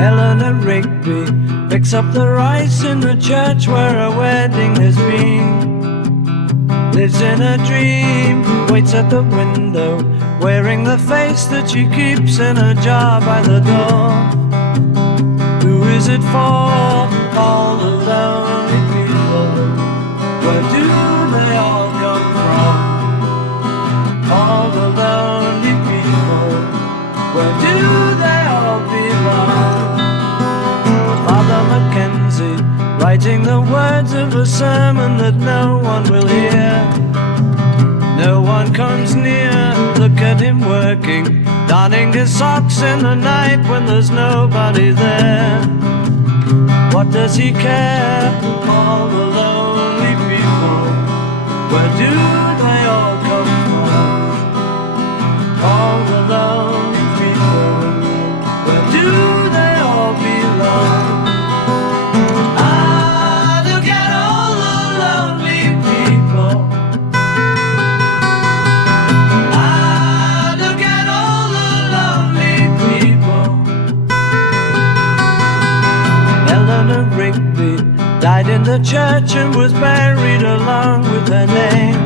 Eleanor Rigby picks up the rice in the church where a wedding has been. Lives in a dream, waits at the window, wearing the face that she keeps in a jar by the door. Who is it for? All the lonely people. Where do they all come from? All the lonely people. Where do they all belong? Father Mackenzie, writing the words of a sermon that no one will hear. No one comes near, look at him working, darning his socks in the night when there's nobody there. What does he care? All the lonely people. Where do they all come from? All the lonely people. Where do they all belong? Eleanor Rigby died in the church and was buried along with her name.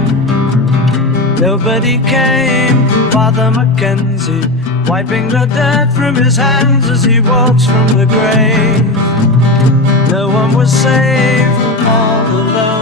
Nobody came, Father Mackenzie, wiping the dirt from his hands as he walks from the grave. No one was saved, all alone.